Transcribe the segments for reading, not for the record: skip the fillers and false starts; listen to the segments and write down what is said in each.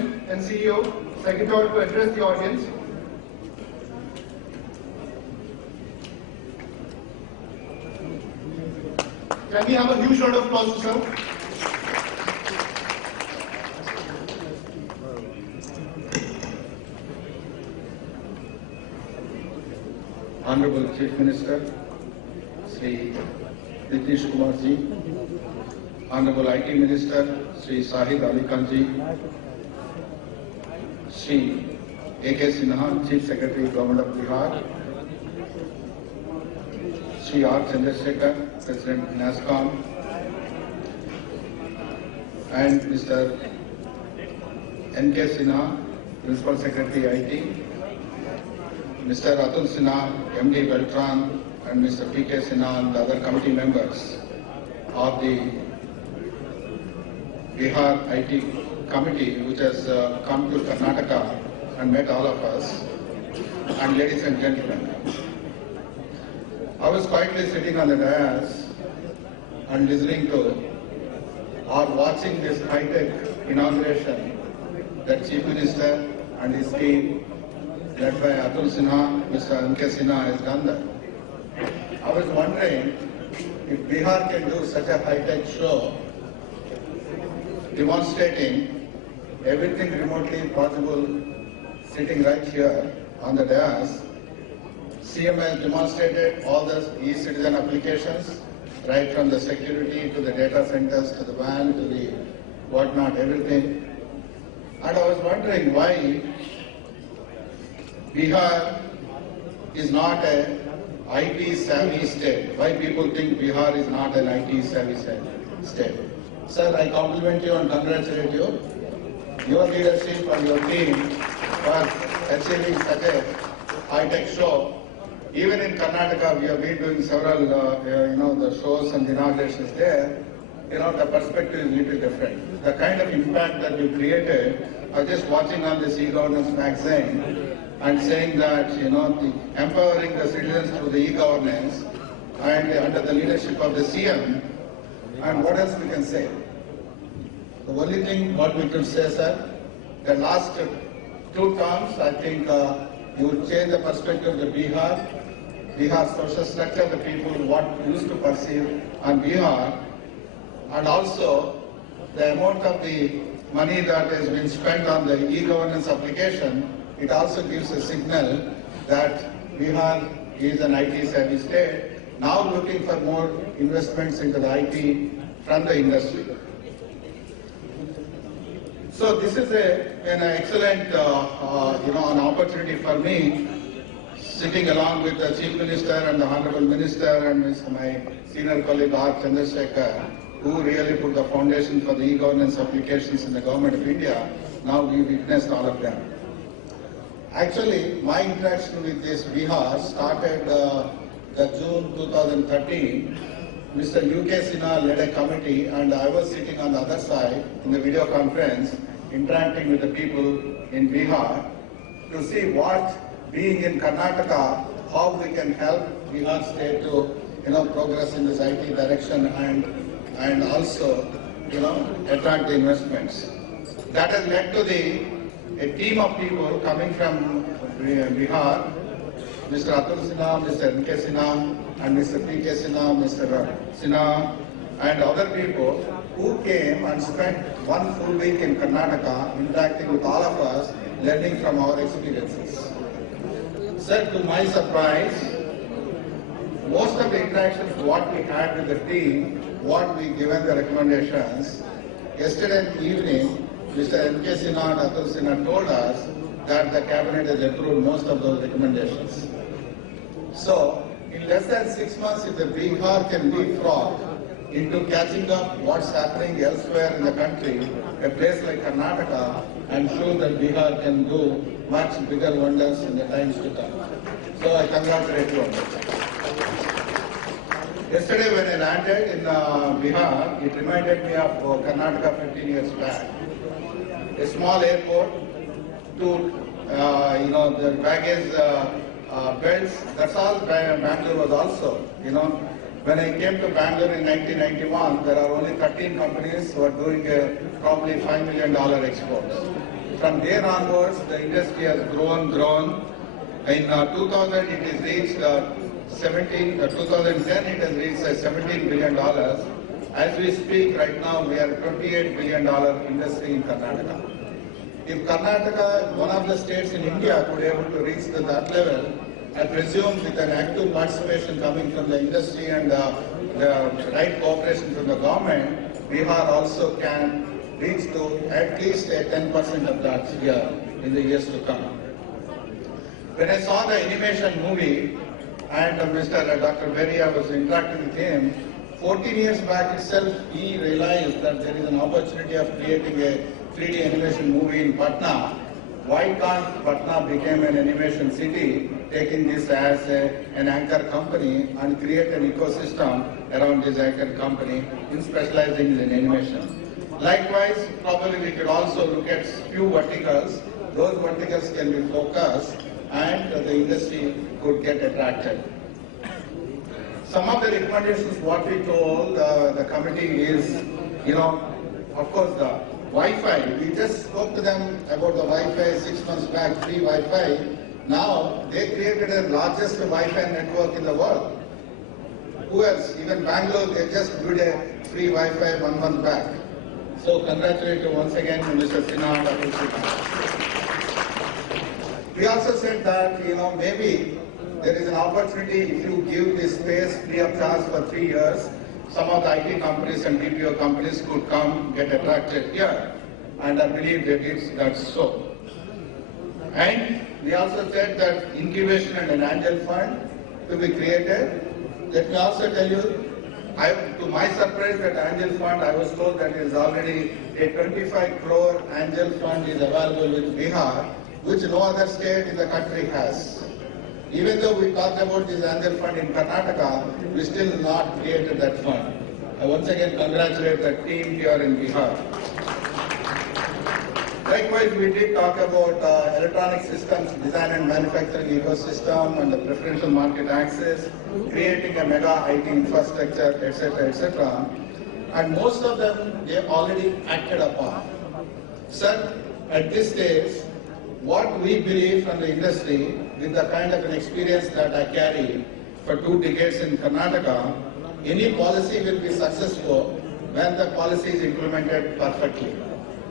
Chairman and CEO, Secretary to address the audience. Can we have a huge round of applause to sir? Honorable Chief Minister, Sri Nitish Kumar ji, Honorable IT Minister, Sri Sahid Ali Khan ji, Sri A.K. Sinha, Chief Secretary, Government of Bihar, Sri R. Chandrasekhar, President NASSCOM, and Mr. N.K. Sinha, Principal Secretary IT, Mr. Atul Sinha, MD Beltran, and Mr. P.K. Sinha and the other committee members of the Bihar IT committee, which has come to Karnataka and met all of us, and ladies and gentlemen. I was quietly sitting on the dais and listening to or watching this high-tech inauguration that Chief Minister and his team led by Atul Sinha, Mr. N.K. Sinha has done that. I was wondering if Bihar can do such a high-tech show, demonstrating everything remotely possible, sitting right here on the dais. CM has demonstrated all the e-citizen applications, right from the security to the data centers to the WAN to the whatnot, everything. And I was wondering why Bihar is not an IT savvy state. Why people think Bihar is not an IT savvy state. Sir, I compliment you and congratulate you. Your leadership and your team for achieving such a high-tech show. Even in Karnataka, we have been doing several, the shows and inaugurations there. The perspective is a little different. The kind of impact that you created, I was just watching on this e-governance magazine and saying that, empowering the citizens through the e-governance and under the leadership of the CM. And what else we can say? The only thing what we can say, sir, the last 2 terms, I think you change the perspective of the Bihar social structure, the people what used to perceive on Bihar, and also the amount of the money that has been spent on the e-governance application, it also gives a signal that Bihar is an IT savvy state, now looking for more investments into the IT from the industry. So this is an excellent an opportunity for me, sitting along with the Chief Minister and the Honorable Minister and my senior colleague R. Chandrasekhar, who really put the foundation for the e-governance applications in the Government of India. Now we witnessed all of them. Actually, my interaction with this Bihar started the June 2013. Mr. U.K. Sinha led a committee and I was sitting on the other side in the video conference, interacting with the people in Bihar to see what, being in Karnataka, how we can help Bihar state to progress in this IT direction and also attract the investments. That has led to a team of people coming from Bihar, Mr. Atul Sinha, Mr. N.K. Sinha, and Mr. P.K. Sinha, Mr. Sinha, and other people who came and spent 1 full week in Karnataka interacting with all of us, learning from our experiences. Sir, to my surprise, most of the interactions what we had with the team, what we given the recommendations, yesterday evening, Mr. N.K. Sinha and Atul Sinha told us that the cabinet has approved most of those recommendations. So, in less than 6 months, if the Bihar can leapfrog into catching up what's happening elsewhere in the country, a place like Karnataka, I'm sure that Bihar can do much bigger wonders in the times to come. So I congratulate you on that. Yesterday when I landed in Bihar, it reminded me of Karnataka 15 years back. A small airport, the baggage belts, that's all Bangalore was also, When I came to Bangalore in 1991, there are only 13 companies who are doing probably $5 million exports. From there onwards, the industry has grown. In 2000, it is reached 2010, it has reached $17 billion. As we speak right now, we are $28 billion industry in Karnataka. If Karnataka, one of the states in India, could be able to reach to that level, I presume with an active participation coming from the industry and the right cooperation from the government, Bihar also can reach to at least 10% of that here in the years to come. When I saw the animation movie and Dr. Beria was interacting with him, 14 years back itself, he realized that there is an opportunity of creating a 3D animation movie in Patna. Why can't Patna become an animation city, taking this as an anchor company and create an ecosystem around this anchor company in specializing in animation. Likewise, probably we could also look at few verticals. Those verticals can be focused and the industry could get attracted. Some of the recommendations what we told the committee is, of course the Wi-Fi. We just spoke to them about the Wi-Fi 6 months back, free Wi-Fi. Now they created the largest Wi-Fi network in the world. Who else? Even Bangalore, they just built a free Wi-Fi 1 month back. So congratulations once again to Mr. Sinha and Dr. Sinha. We also said that, maybe there is an opportunity if you give this space free of charge for 3 years, some of the IT companies and BPO companies could come, get attracted here. And I believe they did that so. And we also said that incubation and an angel fund to be created. Let me also tell you, to my surprise, that angel fund, I was told that is already a 25 crore angel fund is available with Bihar, which no other state in the country has. Even though we talked about this angel fund in Karnataka, we still not created that fund. I once again congratulate the team here in Bihar. Likewise, we did talk about electronic systems design and manufacturing ecosystem and the preferential market access, creating a mega IT infrastructure, etc., etc. And most of them, they already acted upon. Sir, at this stage, what we believe from the industry, with the kind of an experience that I carry for 2 decades in Karnataka, any policy will be successful when the policy is implemented perfectly.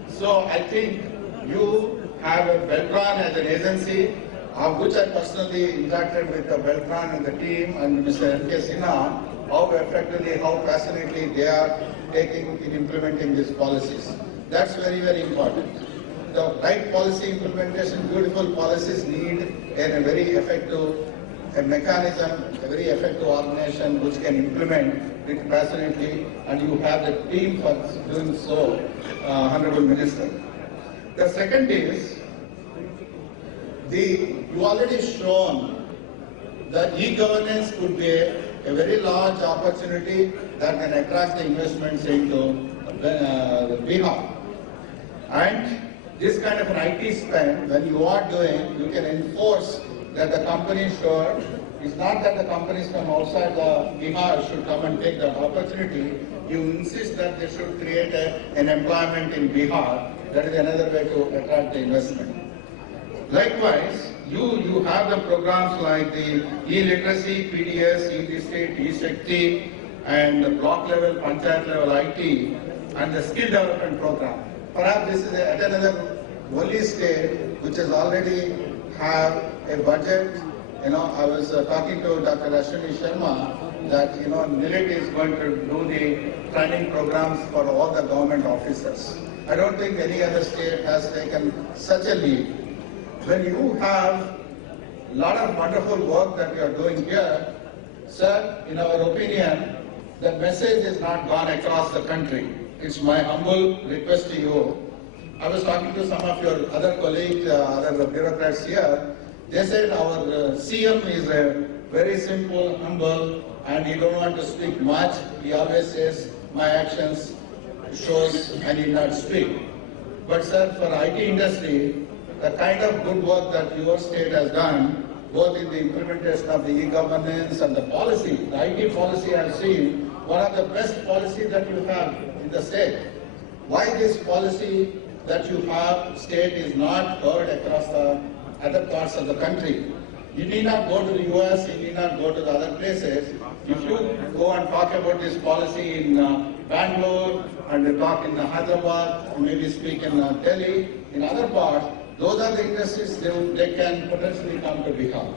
So I think you have a Beltran as an agency, of which I personally interacted with the Beltran and the team and Mr. M.K. Sinha, how effectively, how passionately they are taking in implementing these policies. That's very, very important. The right policy implementation, beautiful policies need a very effective mechanism, a very effective organization which can implement it passionately, and you have the team for doing so, Honorable Minister. The second is, you already shown that e-governance could be a very large opportunity that can attract the investments into Bihar. And this kind of an IT spend, when you are doing, you can enforce that the companies should, it's not that the companies from outside the Bihar should come and take that opportunity. You insist that they should create an employment in Bihar. That is another way to attract the investment. Likewise, you have the programs like the e-literacy, PDS, e-district, e-Shakti, and the block level, panchayat level IT, and the skill development program. Perhaps this is at another only state which has already have a budget. I was talking to Dr. Ashwini Sharma that, NILIT is going to do the training programs for all the government officers. I don't think any other state has taken such a lead. When you have a lot of wonderful work that you are doing here, sir, in our opinion, the message is not gone across the country. It's my humble request to you. I was talking to some of your other colleagues, other bureaucrats here. They said our CM is very simple, humble, and he don't want to speak much. He always says, my actions shows and he not speak. But sir, for IT industry, the kind of good work that your state has done, both in the implementation of the e-governance and the policy, the IT policy I've seen, one of the best policies that you have in the state. Why this policy that you have state is not heard across the other parts of the country. You need not go to the US, you need not go to the other places. If you go and talk about this policy in Bangalore and talk in Hyderabad, or maybe speak in Delhi, in other parts, those are the industries they can potentially come to Bihar.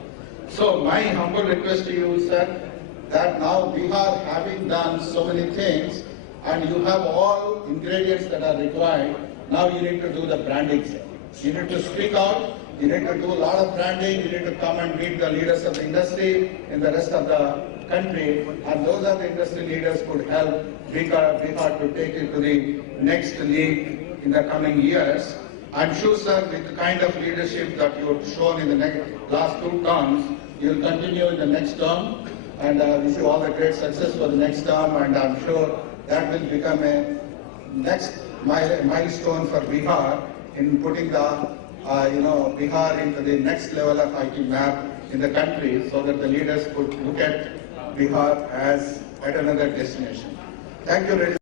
So my humble request to you, sir, that now Bihar having done so many things and you have all ingredients that are required, now you need to do the branding, sir. You need to speak out, you need to do a lot of branding, you need to come and meet the leaders of the industry in the rest of the country, and those are the industry leaders who could help Bihar to take it to the next league in the coming years. I'm sure, sir, with the kind of leadership that you have shown in the last 2 terms, you will continue in the next term, and wish you all the great success for the next term, and I'm sure that will become a next milestone for Bihar in putting the Bihar into the next level of IT map in the country, so that the leaders could look at Bihar as at another destination. Thank you, ladies.